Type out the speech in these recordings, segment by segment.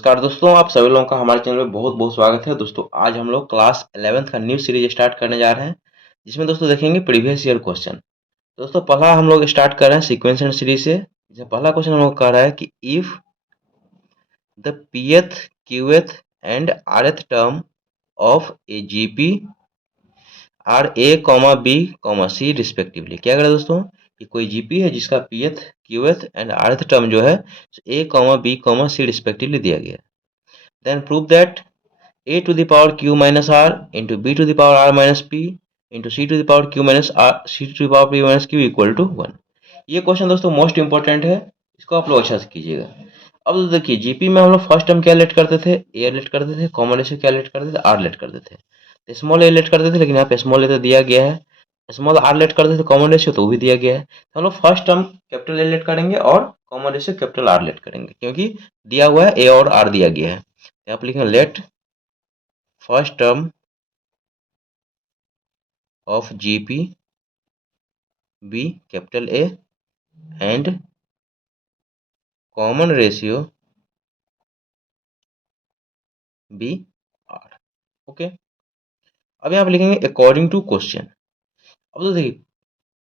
नमस्कार दोस्तों, आप सभी लोगों का हमारे चैनल में बहुत बहुत स्वागत है। दोस्तों आज हम लोग क्लास 11th का न्यू सीरीज स्टार्ट करने जा रहे हैं, जिसमें दोस्तों देखेंगे प्रीवियस ईयर क्वेश्चन। दोस्तों पहला हम लोग स्टार्ट कर रहे हैं सीक्वेंस एंड सीरीज से। जिसमें पहला क्वेश्चन हम लोग कह रहा है कि if the pth qth and rth term of a GP are a comma b comma c respectively. क्या करें दोस्तों कि कोई जीपी है जिसका pth qth and rth term जो है a comma b comma c respectively दिया गया है। Then prove that a to the power q minus r into b to the power r minus p into c to the power q minus r c to the power p minus q equal to 1। ये question दोस्तों most important है, इसको आप लोग अच्छा से कीजिएगा। अब तो देखिए जीपी में हम लोग फर्स्ट टर्म क्या लेट करते थे, ए लेट करते थे, कॉमन रेशियो क्या लेट करते थे, आर लेट करते थे। तो स्मॉल ए लेट करते थे, लेकिन यहाँ पे स्मॉल ए तो दिया गया है। स्मॉल आर लेट करते थे, कॉमन रेशियो तो वो भी दिया गया है। तो हम लोग first term capital a let करेंगे और common ratio capital r let करेंगे, क्योंकि दिया हुआ है ए और आर दिया गया है। तो आप लिखेंगे let first term of GP be capital A and common ratio be R। Okay, अब यहाँ पे लिखेंगे अकॉर्डिंग टू क्वेश्चन। अब तो देखिए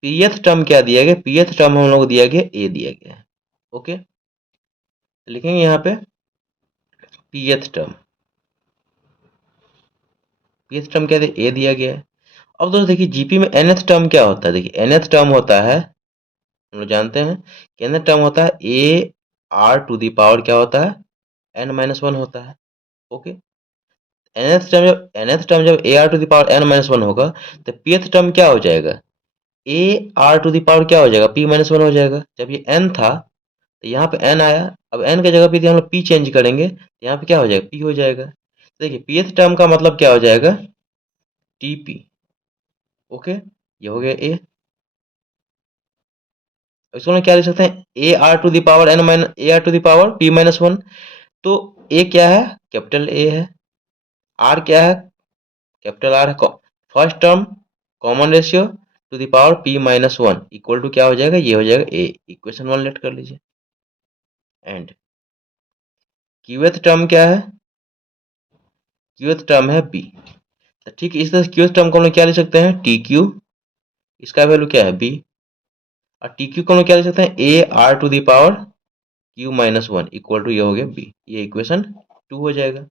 पीएथ टर्म क्या दिया गया, पीएथ टर्म हम लोग दिया गया ए दिया गया है। ओके, तो लिखेंगे यहाँ पे पीएथ टर्म, पीएथ टर्म क्या दिया, ए दिया गया है। अब दोस्तों देखिए जीपी में एनएथ टर्म क्या होता है, देखिए एनएथ टर्म होता है, हम लोग जानते हैं कि एनएथ टर्म होता है a r to the power क्या होता है, एन माइनस वन होता है। ओके, nth टर्म जब a r to the power n minus one होगा तो pth टर्म क्या हो जाएगा, a r to the power क्या हो जाएगा, p माइनस वन हो जाएगा। जब ये n था तो यहाँ पे n आया, अब n की जगह पे हम लोग p चेंज करेंगे तो यहाँ पे क्या हो जाएगा, p हो जाएगा। तो देखिए pth टर्म का मतलब क्या हो जाएगा, tp। ओके, ये हो गया a। इसको हम क्या लिख सकते हैं, a r to the power n minus a r to the power p minus one. तो a क्या है, कैपिटल A है, r क्या है, कैपिटल आर है। First term common ratio to the power p minus one equal to क्या हो जाएगा, ये हो जाएगा a। इक्वेशन वन लेट कर लीजिए। एंड क्यूएथ टर्म क्या है, क्यूएथ टर्म है b। तो ठीक इस तरह क्यूएथ टर्म को हम लोग क्या लिख सकते हैं, टी क्यू, इसका वैल्यू क्या है b। और टी क्यू को हम लोग क्या लिख सकते हैं, a r to the power q minus one equal to ये हो गया b। ये इक्वेशन टू हो जाएगा।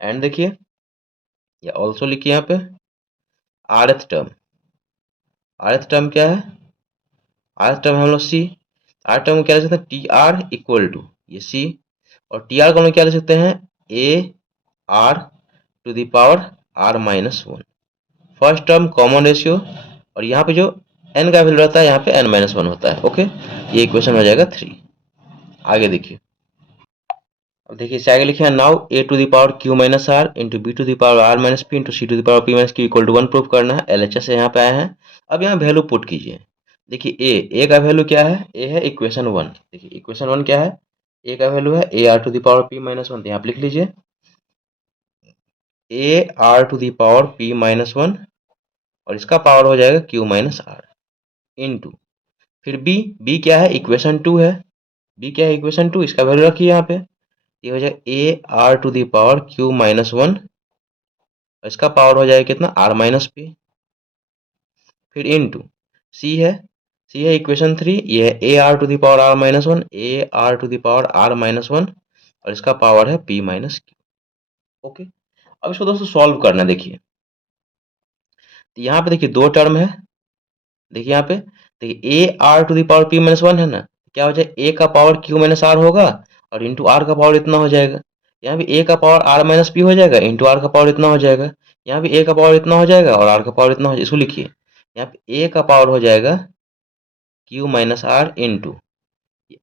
एंड देखिए या ऑल्सो लिखिए यहाँ पे आरएथ टर्म, आरएथ टर्म क्या है, आरएथ टर्म हम लोग सी, आर टर्म को क्या लिख सकते हैं, टी आर इक्वल टू ये सी, और टी आर को हम लोग क्या लिख सकते हैं, a r to the power r minus one. First term common ratio, और यहाँ पे जो एन का वैल्यू रहता है यहाँ पे एन माइनस वन होता है। ओके, ये इक्वेशन हो जाएगा थ्री। आगे देखिए, अब देखिए इसे आगे लिखे now a to the power q minus r into b to the power r minus p into c to the power p minus q equal to one proof करना है। एलएचएस यहाँ पे आए हैं। अब यहाँ वैल्यू पुट कीजिए। देखिए ए का वैल्यू क्या है, ए है इक्वेशन वन। देखिए इक्वेशन वन क्या है, ए का वैल्यू है a r to the power p minus one. यहाँ पे लिख लीजिए a r to the power p minus one, और इसका पावर हो जाएगा क्यू माइनस आर इंटू फिर बी क्या है, इक्वेशन टू है, बी क्या है इक्वेशन टू, इसका वैल्यू रखिए यहाँ पे, ये हो जाएगा a r to the power q minus one, इसका पावर हो जाएगा कितना, आर माइनस पी। फिर इंटू सी है इक्वेशन थ्री, ये है a r to the power r minus one, a r to the power r minus one, और इसका पावर है पी माइनस क्यू। ओके, अब इसको दोस्तों सॉल्व करना है। देखिए तो यहाँ पे देखिए दो टर्म है, देखिए यहाँ पे देखिए a r to the power p minus one है ना, क्या हो जाए ए का पावर क्यू माइनस आर होगा और इंटू आर का पावर इतना हो जाएगा। यहाँ भी ए का पावर आर माइनस पी हो जाएगा, इंटू आर का पावर इतना हो जाएगा। यहाँ भी ए का पावर इतना हो जाएगा और आर का पावर इतना हो जाएगा। इसको लिखिए यहाँ पे ए का पावर हो जाएगा Q minus r into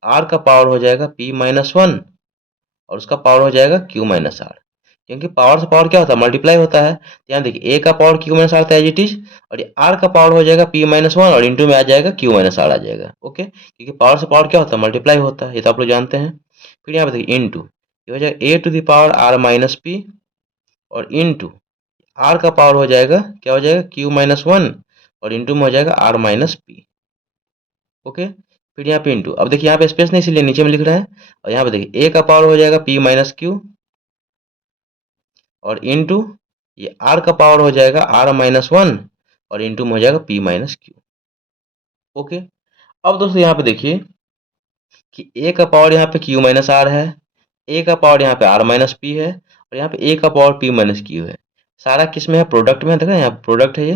r का पावर हो जाएगा पी माइनस वन, और उसका पावर हो जाएगा क्यू माइनस आर, क्योंकि पावर से पावर क्या होता है, मल्टीप्लाई होता है। तो यहाँ देखिए ए का पावर क्यू माइनस आर था एज इट इज, और ये आर का पावर हो जाएगा पी माइनस वन, और इंटू में आ जाएगा क्यू माइनस आर आ जाएगा। ओके, क्योंकि पावर से पावर क्या होता है, मल्टीप्लाई होता है, ये तो आप लोग जानते हैं। फिर यहाँ पे देखिए इंटू ये हो जाएगा a to the power r minus p, और इंटू आर का पावर हो जाएगा क्या हो जाएगा, क्यू माइनस वन, और इंटू में हो जाएगा आर माइनस पी। ओके, फिर यहाँ पे इंटू, अब देखिए यहाँ पे स्पेस नहीं इसलिए नीचे में लिख रहे हैं, और यहाँ पे देखिए ए का पावर हो जाएगा पी माइनस क्यू, और इंटू ये आर का पावर हो जाएगा आर माइनस वन, और इंटू में हो जाएगा पी माइनस क्यू। ओके, अब दोस्तों यहाँ पे देखिए कि ए का पावर यहाँ पे क्यू माइनस आर है, ए का पावर यहाँ पे आर माइनस पी है, और यहाँ पे ए का पावर पी माइनस क्यू है। सारा किस में है? प्रोडक्ट में। देख रहे हैं यहाँ प्रोडक्ट है, ये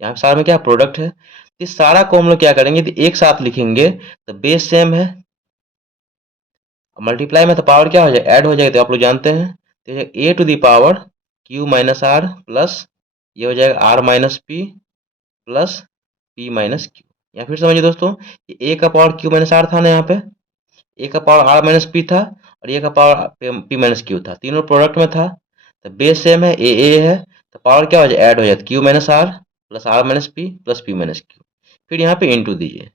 यहाँ पे सारा में क्या प्रोडक्ट है। इस सारा को हम लोग क्या करेंगे, यदि एक साथ लिखेंगे तो बेस सेम है, मल्टीप्लाई में तो पावर क्या हो जाएगा, ऐड हो जाएगा, तो आप लोग जानते हैं। तो a to the power q minus are plus ये हो जाएगा r minus P plus P minus q. या फिर समझिए दोस्तों, ए का पावर क्यू माइनस आर था ना, यहाँ पे ए का पावर आर माइनस पी था, और ए का पावर पी माइनस क्यू था, तीनों प्रोडक्ट में था, तो बेस सेम है, ए है, तो पावर क्या हो जाए, ऐड हो जाए, Q minus are plus are minus P plus P minus Q. फिर यहाँ पे इंटू दीजिए।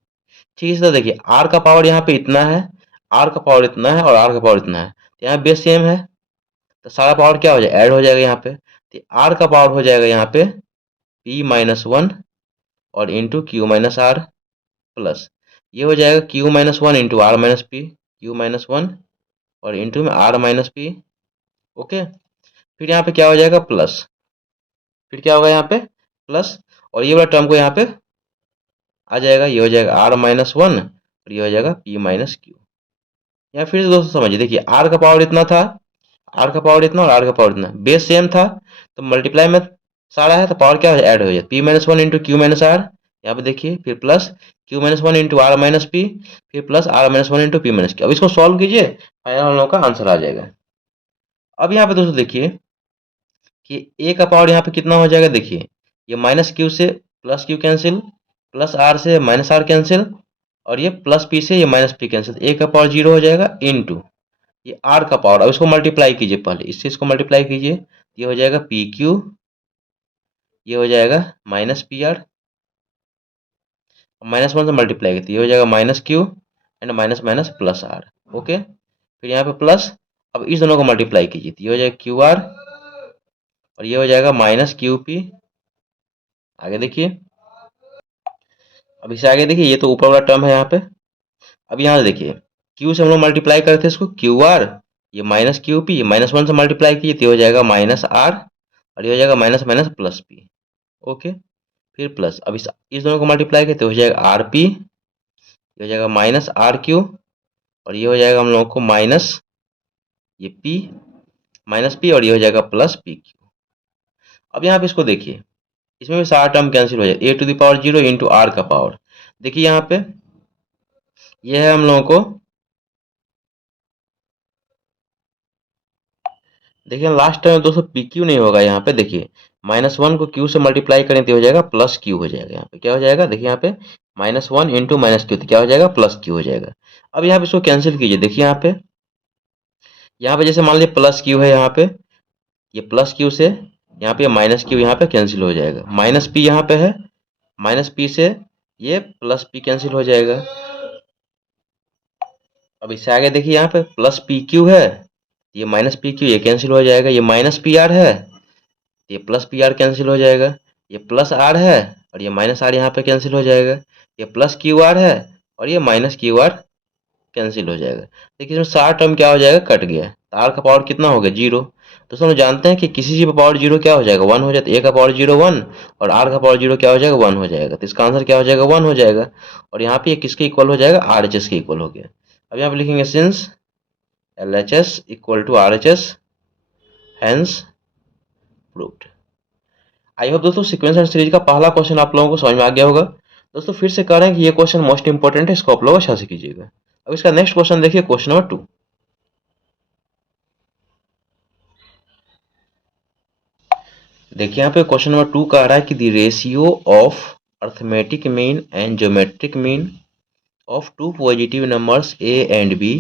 ठीक है, तो देखिए आर का पावर यहाँ पे इतना है, आर का पावर इतना है, और आर का पावर इतना है, तो यहाँ बेस सेम है, तो सारा पावर क्या हो जाए, ऐड हो जाएगा यहाँ पे। तो आर का पावर हो जाएगा यहाँ पे पी माइनस वन और into Q minus are plus ये हो जाएगा Q minus one into are minus P, Q minus one और इंटू में आर माइनस पी। ओके, फिर यहाँ पे क्या हो जाएगा, प्लस, फिर क्या होगा यहाँ पे प्लस, और ये वाला टर्म को यहाँ पे आ जाएगा, ये हो जाएगा आर माइनस वन और ये हो जाएगा पी माइनस क्यू। या फिर से दोस्तों समझिए, देखिए आर का पावर इतना था, आर का पावर इतना और आर का पावर इतना, बेस सेम था, तो मल्टीप्लाई में सारा है, तो पावर क्या ऐड हो जाए, p minus one into Q minus r, यहाँ पे देखिए, फिर plus q minus one into are minus p, फिर plus are minus one into p minus q. अब इसको सॉल्व कीजिए, फाइनल हम लोग का आंसर आ जाएगा। अब यहाँ पे दोस्तों देखिए कि ए का पावर यहाँ पे कितना हो जाएगा, देखिए ये माइनस क्यू से plus Q cancel, plus R से माइनस आर कैंसिल, और ये प्लस पी से ये माइनस पी कैंसिल, ए का पावर जीरो हो जाएगा इंटू ये आर का पावर। अब इसको मल्टीप्लाई कीजिए, पहले इससे इसको मल्टीप्लाई कीजिए, ये हो जाएगा पी क्यू, ये हो जाएगा minus P R, minus one से मल्टीप्लाई कीजिए, ये हो जाएगा minus Q and minus minus plus R. Okay, फिर यहाँ पे प्लस, अब इस दोनों को मल्टीप्लाई कीजिए, ये हो जाएगा क्यू आर और ये हो जाएगा माइनस क्यू पी। आगे देखिए, अब इसे आगे देखिए, ये तो ऊपर वाला टर्म है यहाँ पे। अब यहाँ से देखिए क्यू से हम लोग मल्टीप्लाई करते हैं इसको, क्यू आर, ये माइनस क्यू पी, ये -1 से मल्टीप्लाई कीजिए तो ये हो जाएगा माइनस आर और ये हो जाएगा minus minus plus P. Okay, फिर प्लस, अब इस दोनों को मल्टीप्लाई करते हो जाएगा आर पी, ये हो जाएगा माइनस आर क्यू और ये हो जाएगा हम लोगों को माइनस ये पी माइनस पी और ये हो जाएगा प्लस पी क्यू। अब यहाँ पे इसको देखिए, इसमें भी सारा टर्म कैंसिल हो जाएगा, a to the power zero into r का पावर। देखिए यहाँ पे ये है हम लोगों को, देखिए लास्ट टाइम दोस्तों पी क्यू नहीं होगा यहाँ पे, देखिए -1 को क्यू से मल्टीप्लाई करें तो हो जाएगा प्लस क्यू हो जाएगा, यहाँ पे क्या हो जाएगा, देखिए यहाँ पे -1 इंटू माइनस क्यू, तो क्या हो जाएगा, प्लस क्यू हो जाएगा। अब यहाँ पे इसको कैंसिल कीजिए, देखिए यहाँ पे जैसे मान लीजिए प्लस क्यू है, यहाँ पे ये प्लस क्यू से यहाँ पे माइनस क्यू यहाँ पे कैंसिल हो जाएगा, माइनस पी यहाँ पे है, माइनस पी से ये प्लस पी कैंसिल हो जाएगा। अब इससे आगे देखिए यहाँ पे प्लस पी क्यू है, ये माइनस पी क्यू ये कैंसिल हो जाएगा, ये माइनस पी आर है, ये प्लस पी आर कैंसिल हो जाएगा, ये प्लस आर है और ये माइनस आर यहाँ पे कैंसिल हो जाएगा, ये प्लस क्यू आर है और ये माइनस क्यू आर कैंसिल हो जाएगा। देखिए इसमें सारा टर्म क्या हो जाएगा, कट गया, तो आर का पावर कितना हो गया, जीरो। तो हम जानते हैं कि किसी चीज का पावर जीरो क्या हो जाएगा, वन हो जाता है, ए का पावर जीरो वन और आर का पावर जीरो क्या हो जाएगा, वन हो जाएगा, तो इसका आंसर क्या हो जाएगा, वन हो जाएगा। और यहाँ पे ये किसके इक्वल हो जाएगा, आर एच एस के इक्वल हो गया। अब यहाँ पे लिखेंगे since L H S equal to R H S hence proved. I hope दोस्तों सीक्वेंस एंड सीरीज का पहला क्वेश्चन आप लोगों को समझ में आ गया होगा। दोस्तों फिर से कह रहे हैं कि ये क्वेश्चन मोस्ट इंपॉर्टेंट है, इसको आप लोग अच्छा से कीजिएगा। अब इसका नेक्स्ट क्वेश्चन देखिए, क्वेश्चन नंबर 2। देखिए यहाँ पे क्वेश्चन नंबर 2 कह रहा है कि the ratio of arithmetic mean and geometric mean of two positive numbers A and B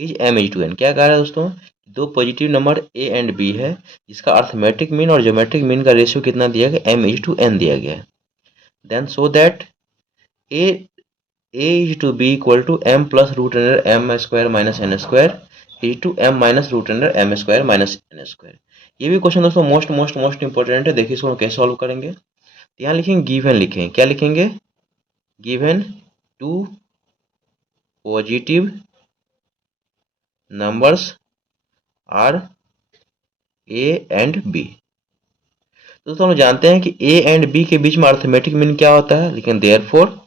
is m/n। क्या कह रहा है दोस्तों, दो positive number a and b है जिसका अर्थमेटिक मीन और ज्योमेट्रिक मीन का रेशियो कितना दिया गया, m/n दिया गया है। Then so that a is to b equal to m plus root under m square minus n square is to m minus root under m square minus n square। ये भी question दोस्तों most important है। देखिए इसको हम कैसे solve करेंगे, तो यहाँ लिखेंगे गिवन, लिखेंगे क्या लिखेंगे, given two positive numbers are A and B. दोस्तों हम जानते हैं कि ए एंड बी के बीच में अर्थमेटिक मीन क्या होता है, लेकिन देयरफॉर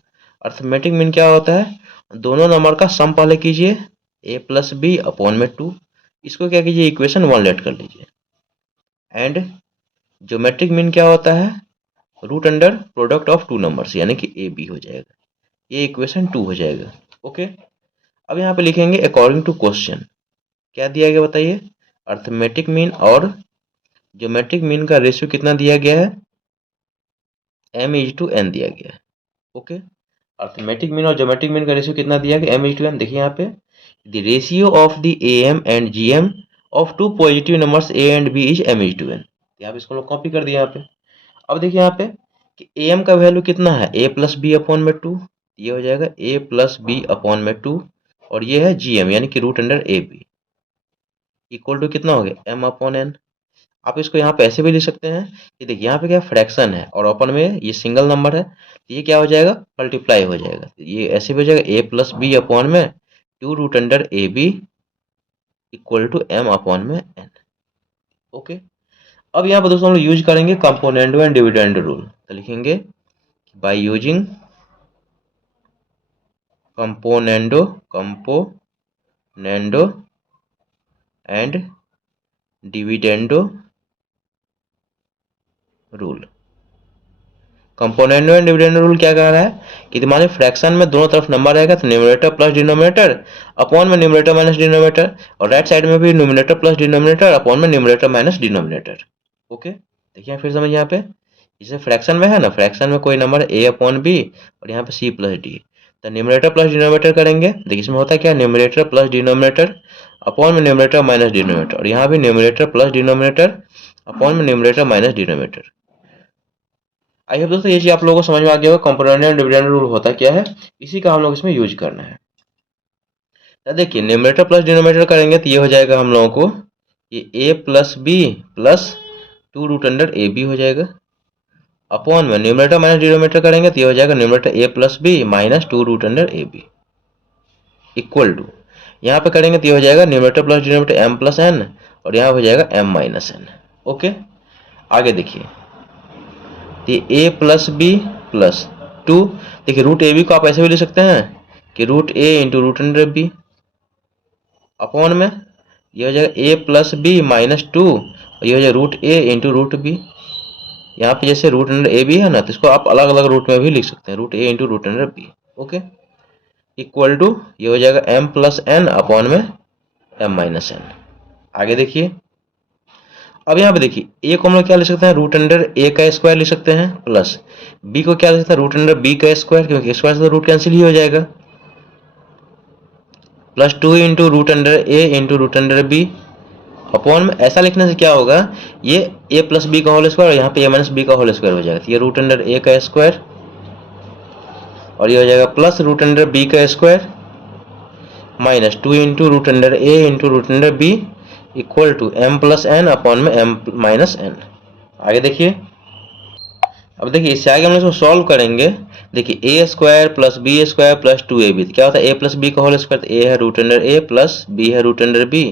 अर्थमेटिक मीन क्या होता है, दोनों नंबर का सम पहले कीजिए ए प्लस बी अपॉन में 2, इसको क्या कीजिए इक्वेशन 1 लेट कर लीजिए। एंड ज्योमेट्रिक मीन क्या होता है, root under product of two numbers, यानी कि ए बी हो जाएगा, ये इक्वेशन 2 हो जाएगा। ओके, अब यहाँ पे लिखेंगे अकॉर्डिंग टू क्वेश्चन क्या दिया गया बताइए, अर्थमेटिक मीन और ज्योमेट्रिक मीन का रेशियो कितना दिया गया है, m/n दिया गया है। ओके, अर्थमेटिक मीन और ज्योमेट्रिक मीन का रेशियो कितना दिया गया, m/n। देखिए यहाँ पे the ratio of the am and gm of two positive numbers a and b is m/n। यहाँ पे इसको लोग कॉपी कर दिया यहाँ पे। अब देखिए यहाँ पे कि am का वैल्यू कितना है, a प्लस बी अपॉन में 2, ये हो जाएगा a प्लस बी अपॉन में 2, और ये है gm यानी कि root under A B, equal to कितना हो गया m/n। आप इसको यहाँ पे ऐसे भी लिख सकते हैं कि देखिए यहाँ पे क्या फ्रैक्शन है और ओपन में ये सिंगल नंबर है, तो ये क्या हो जाएगा मल्टीप्लाई हो जाएगा, ये ऐसे भी हो जाएगा a प्लस बी अपॉन में 2 root under A B equal to m/n। Okay, अब यहाँ पर दोस्तों हम लोग यूज करेंगे कंपोनेंडो एंड डिविडेंड रूल, तो लिखेंगे by using componendo and dividendo rule. Componendo and dividend rule क्या कह रहा है कि तुम्हारे फ्रैक्शन में दोनों तरफ नंबर रहेगा तो न्यूमरेटर प्लस डिनोमिनेटर अपॉन में न्यूमरेटर माइनस डिनोमिनेटर, और राइट साइड में भी न्यूमरेटर प्लस डिनोमिनेटर अपॉन में न्यूमरेटर माइनस डिनोमिनेटर। ओके, देखिए फिर समझिए यहाँ पे जैसे फ्रैक्शन में है ना, फ्रैक्शन में कोई नंबर a अपॉन बी और यहाँ पे c प्लस डी, तो न्यूमरेटर प्लस डिनोमिनेटर करेंगे। देखिए इसमें होता है क्या, न्यूमरेटर प्लस डिनोमिनेटर अपॉन में न्यूमरेटर माइनस डिनोमिनेटर, और यहाँ भी न्यूमरेटर प्लस डिनोमिनेटर अपॉन में न्यूमरेटर माइनस डिनोमिनेटर। आई होप दोस्तों ये चीज आप लोगों को समझ में आ गया होगा कंपोनेंट एंड डिविडेंड रूल होता क्या है, इसी का हम लोग इसमें यूज करना है। तो देखिए न्यूमरेटर प्लस डिनोमिनेटर करेंगे तो ये हो जाएगा हम लोगों को ये a plus B plus 2 root under A B हो जाएगा, अपॉन में न्यूमरेटर माइनस डिनोमिनेटर करेंगे तो ये हो जाएगा numerator a plus B minus 2 root under A B equal to, यहाँ पे करेंगे तो ये हो जाएगा numerator plus denominator m plus n और यहाँ हो जाएगा m माइनस n। ओके, आगे देखिए a प्लस बी प्लस 2, देखिए रूट ए बी को आप ऐसे भी लिख सकते हैं कि रूट ए into root under b upon में ये हो जाएगा a प्लस बी माइनस 2 और ये हो जाएगा रूट ए इंटू रूट बी। यहाँ पे जैसे रूट अंडर ए बी है ना, तो इसको आप अलग अलग रूट में भी लिख सकते हैं, root A into root under B. Okay, equal to ये हो जाएगा m प्लस एन अपॉन में m माइनस एन। आगे देखिए, अब यहाँ पे देखिए ए को हम लोग क्या लिख सकते हैं, रूट अंडर ए का स्क्वायर लिख सकते हैं, प्लस बी को क्या लिख सकते हैं, रूट अंडर बी का स्क्वायर, क्योंकि स्क्वायर से तो रूट कैंसिल ही हो जाएगा, प्लस 2 इंटू रूट अंडर ए into root under b upon में, ऐसा लिखने से क्या होगा, ये a प्लस बी का होल स्क्वायर और यहाँ पे a माइनस बी का होल स्क्वायर हो जाएगा, तो ये रूट अंडर ए का स्क्वायर और ये हो जाएगा प्लस रूट अंडर बी का square minus 2 into root under A into root under B equal to m plus N upon में m माइनस एन। आगे देखिए, अब देखिए इससे आगे हम इसको सॉल्व करेंगे। देखिए a square plus B square plus 2ab, तो क्या होता है a प्लस बी का होल स्क्वायर, तो a है रूट अंडर ए प्लस बी है रूट अंडर बी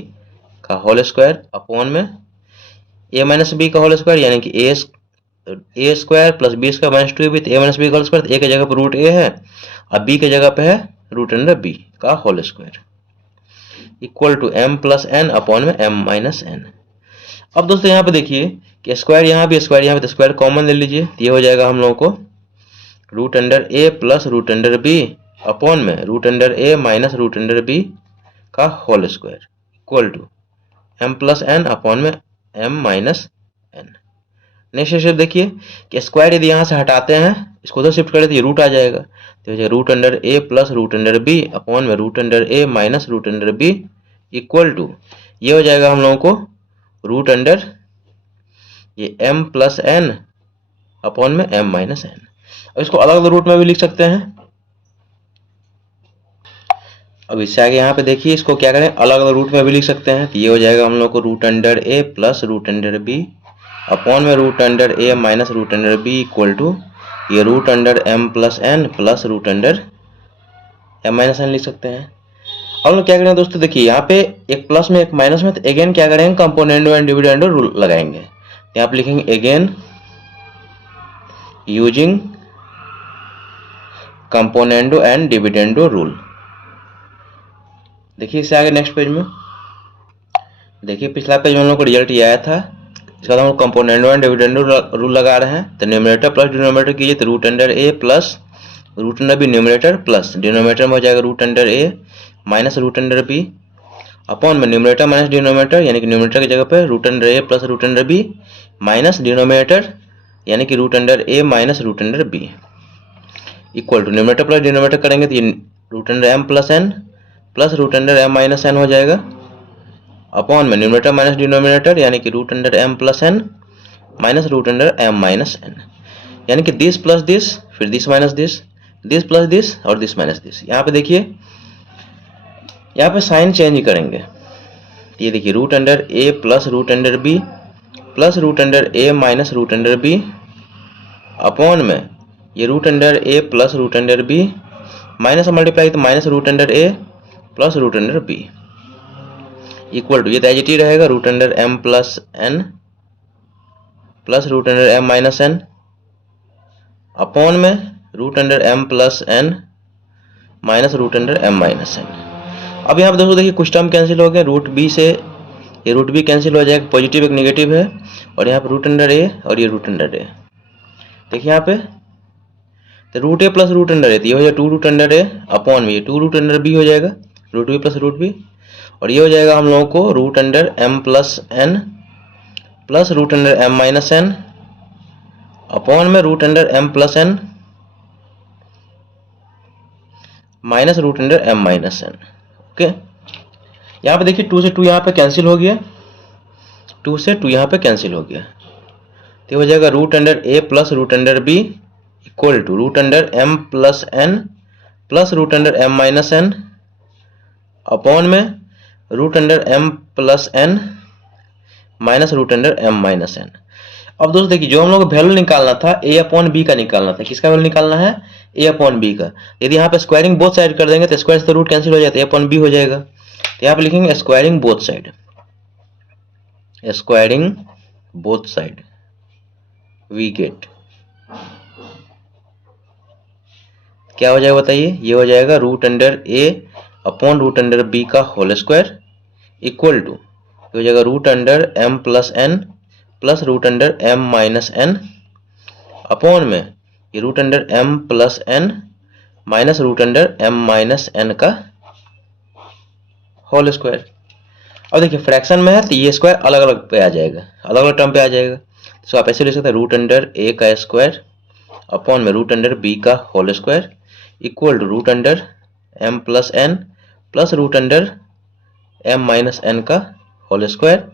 का होल स्क्वायर अपॉन में a माइनस बी का होल स्क्वायर, यानी कि a square plus B square minus 2ab, तो a माइनस बी का होल स्क्वायर, तो a की जगह पर रूट a है और b की जगह पे है रूट अंडर b का whole square equal to m plus N upon में m माइनस एन। अब दोस्तों यहाँ पे देखिए कि स्क्वायर यहाँ भी स्क्वायर यहाँ पे, तो स्क्वायर कॉमन ले लीजिए, तो ये हो जाएगा हम लोगों को रूट अंडर ए plus root under b upon में root under a minus root under B का whole square equal to m plus N upon में m minus n. Next step देखिए कि स्क्वायर यदि यहाँ से हटाते हैं, इसको उधर शिफ्ट करें तो ये रूट आ जाएगा, तो रूट अंडर ए plus root under b upon में root under a minus root under B equal to, ये हो जाएगा हम लोगों को रूट अंडर ये m प्लस एन अपॉन में m माइनस एन। अब इसको अलग अलग रूट में भी लिख सकते हैं। अब इससे आगे यहाँ पे देखिए इसको क्या करें, अलग अलग रूट में भी लिख सकते हैं, तो ये हो जाएगा हम लोग को रूट अंडर ए plus root under b upon में root under a minus root under B equal to ये root under m plus N plus root under M minus n लिख सकते हैं। अब हम लोग क्या करेंगे दोस्तों, देखिए यहाँ पे एक प्लस में एक माइनस में, तो अगेन क्या करेंगे, कंपोनेंडो एंड डिविडेंडो रूल लगाएंगे। यहाँ पे लिखेंगे again using componendo and dividendo rule. देखिए इससे आगे नेक्स्ट पेज में देखिए, पिछला पेज में हम लोग को रिजल्ट ये आया था। इसके बाद हम लोग कंपोनेंडो एंड डिविडेंडो रूल लगा रहे हैं। तो न्यूमरेटर प्लस डिनोमिनेटर कीजिए, तो रूट अंडर ए plus root under b numerator plus denominator में हो जाएगा root under a minus root under b upon में न्यूमरेटर माइनस डिनोमिनेटर, यानी कि न्यूमरेटर की जगह पे रूट अंडर ए plus root under b minus denominator यानी कि root under a minus root under B equal to numerator plus denominator करेंगे तो ये root under M plus N plus root under M minus N हो जाएगा upon में numerator minus denominator यानी कि root under M plus N minus root under M minus N, यानी कि दिस प्लस दिस, फिर this minus this plus this और this minus this. यहाँ पे देखिए, यहाँ पे साइन चेंज करेंगे। ये देखिए root under A plus root under b plus root under a minus root under b upon में ये रूट अंडर ए plus root under b minus multiply तो minus root under A plus root under B equal to, ये तो as it is रहेगा root under M plus N plus root under M minus N upon में root under M plus N minus root under M minus N. अब यहाँ पे दोस्तों देखिए कुछ टर्म कैंसिल हो गए, रूट बी से ये रूट बी कैंसिल हो जाएगा, पॉजिटिव एक नेगेटिव है, और यहाँ पे रूट अंडर ए और ये रूट अंडर ए। देखिए यहाँ पे तो root a plus root under a, तो ये हो जाएगा टू रूट अंडर ए अपॉन में ये टू रूट अंडर बी हो जाएगा, root b plus root b, और ये हो जाएगा हम लोगों को root under M plus N plus root under M minus N upon में root under M plus N minus root under M minus N. Okay, यहाँ पे देखिए 2 से 2 यहाँ पे कैंसिल हो गया, 2 से 2 यहाँ पे कैंसिल हो गया, तो हो जाएगा root under A plus root under B equal to root under M plus N plus root under M minus N upon में root under M plus N minus root under M minus N. अब दोस्तों देखिए, जो हम लोग को value निकालना था ए अपॉन बी का निकालना था, किसका वैल्यू निकालना है, ए अपॉन बी का। यदि यहाँ पे स्क्वायरिंग बोथ साइड कर देंगे तो स्क्वायर से तो रूट कैंसिल हो जाता है, ए अपॉन बी हो जाएगा। तो यहाँ पे लिखेंगे squaring both side, squaring both side we get क्या हो जाएगा बताइए, ये हो जाएगा रूट अंडर ए अपॉन रूट अंडर बी का होल स्क्वायर इक्वल टू हो जाएगा root under M plus N plus root under M minus N upon में ये root under M plus N minus root under M minus N का whole square. अब देखिए fraction में है तो ये स्क्वायर अलग अलग पे आ जाएगा, अलग अलग टर्म पे आ जाएगा, तो आप ऐसे लिख सकते हैं रूट अंडर ए का स्क्वायर अपॉन में रूट अंडर बी का whole square equal to root under M plus N plus root under M minus N का होल स्क्वायर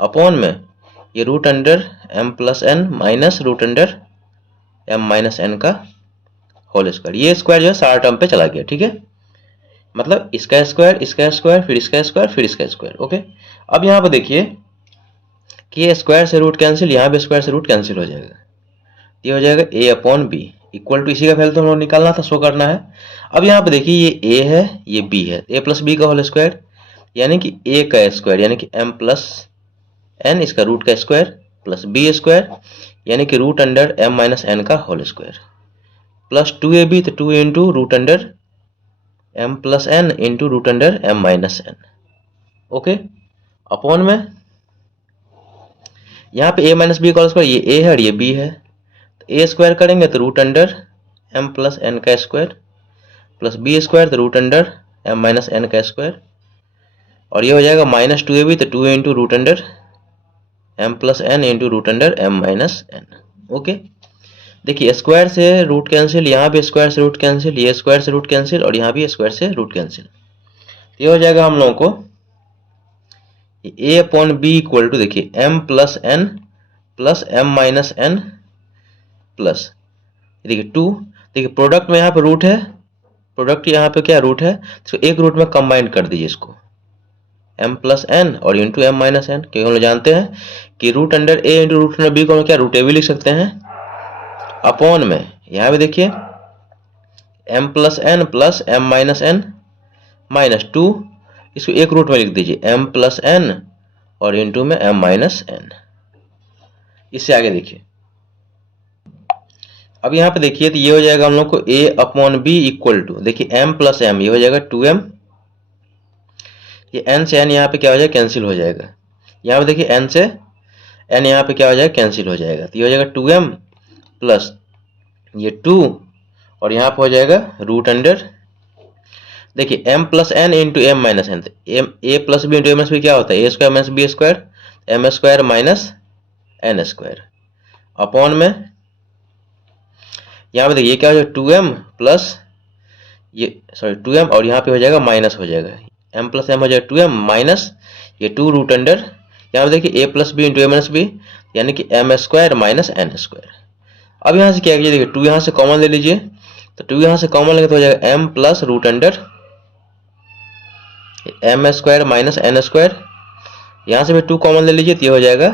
अपॉन में ये root under M plus N minus root under M minus N का whole square. ये square जो है सारा term पे चला गया, ठीक है, मतलब इसका स्क्वायर फिर इसका स्क्वायर फिर इसका स्क्वायर। ओके, अब यहाँ पे देखिए कि ये स्क्वायर से रूट कैंसिल, यहाँ पे स्क्वायर से रूट कैंसिल हो जाएगा, ये हो जाएगा ए अपॉन बी इक्वल टू, इसी का वैल्यू तो हम लोग निकालना था, शो करना है। अब यहाँ पे देखिए ये ए है ये बी है, ए प्लस बी का होल स्क्वायर यानी कि ए का स्क्वायर यानी कि एम प्लस एन इसका रूट का स्क्वायर प्लस बी स्क्वायर यानी कि root under M minus N का होल स्क्वायर प्लस 2ab तो 2 into root under M plus N into root under M minus N. Okay, upon में यहाँ पे a minus B का whole square, ये a है और ये b है, तो a स्क्वायर करेंगे तो root under M plus N का स्क्वायर प्लस बी स्क्वायर तो root under M minus N का स्क्वायर, और ये हो जाएगा माइनस 2ab तो 2 into root under M plus N into root under M minus N. Okay, देखिए स्क्वायर से रूट कैंसिल, यहाँ भी स्क्वायर से रूट कैंसिल, ये स्क्वायर से रूट कैंसिल और यहाँ भी स्क्वायर से रूट कैंसिल, ये हो जाएगा हम लोगों को A upon B equal to देखिए M plus N plus M minus N plus देखिए 2, देखिए प्रोडक्ट में यहाँ पे रूट है, प्रोडक्ट यहाँ पे क्या रूट है, तो एक रूट में कंबाइन कर दीजिए इसको m प्लस एन और इंटू एम माइनस एन, क्योंकि हम लोग जानते हैं कि रूट अंडर ए इंटू रूट अंडर बी को हम क्या रूट ए भी लिख सकते हैं अपॉन में यहाँ पे देखिए m plus N plus m minus N minus 2, इसको एक रूट में लिख दीजिए m प्लस एन और इंटू में m माइनस एन। इससे आगे देखिए, अब यहाँ पे देखिए तो ये हो जाएगा हम लोग को a upon B equal to, देखिए m प्लस एम, ये हो जाएगा 2m, ये n से n यहाँ पे क्या हो जाएगा, कैंसिल हो जाएगा। यहाँ पे देखिए n से n यहाँ पे क्या हो जाएगा, कैंसिल हो जाएगा, तो ये हो जाएगा 2m प्लस ये 2 और यहाँ पे हो जाएगा रूट अंडर, देखिए m plus N into m minus n, a plus B into m minus b क्या होता है, a square minus b square, m square minus N square upon में, यहाँ पे देखिए क्या हो जाएगा 2m प्लस ये सॉरी 2m और यहाँ पे हो जाएगा माइनस हो जाएगा, m प्लस एम हो जाएगा 2m माइनस ये 2 रूट अंडर, यहाँ पे देखिए a plus B into A minus B यानी कि M square minus N square. अब यहाँ से क्या कीजिए, देखिए 2 यहाँ से कॉमन ले लीजिए, तो 2 यहाँ से कॉमन लेंगे तो हो जाएगा m plus root under M square minus N square, यहाँ से भी 2 कॉमन ले लीजिए तो ये हो जाएगा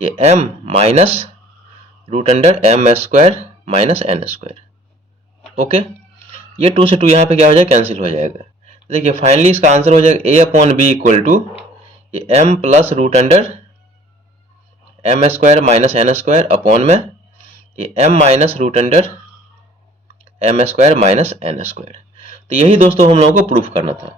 ये m minus root under M square minus N square. Okay, ये 2 से 2 यहाँ पे क्या हो जाएगा, कैंसिल हो जाएगा। देखिए फाइनली इसका आंसर हो जाएगा a upon B equal to ये m plus root under M square minus N square upon में ये m minus root under M square minus N square. तो यही दोस्तों हम लोगों को प्रूफ करना था।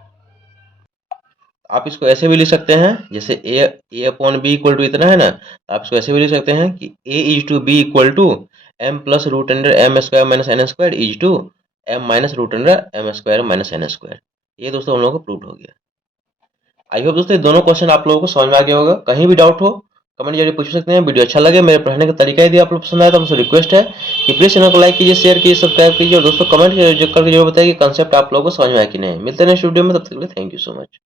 आप इसको ऐसे भी लिख सकते हैं, जैसे a upon B equal to इतना है ना, आप इसको ऐसे भी लिख सकते हैं कि a is to B equal to m plus root under M square minus N square is to m minus root under M square minus N square. ये दोस्तों हम लोगों को प्रूव हो गया। आई होप दोस्तों ये दोनों क्वेश्चन आप लोगों को समझ में आ गया होगा। कहीं भी डाउट हो कमेंट जरिए पूछ सकते हैं। वीडियो अच्छा लगे, मेरे पढ़ाने का तरीका यदि आप लोग पसंद आया तो मुझसे रिक्वेस्ट है कि प्लीज चैनल को लाइक कीजिए, शेयर कीजिए, सब्सक्राइब कीजिए और दोस्तों कमेंट करके जरूर बताइए कि कंसेप्ट आप लोगों को समझ में आया कि नहीं। मिलते हैं नेक्स्ट वीडियो में, तब तक के लिए थैंक यू सो मच।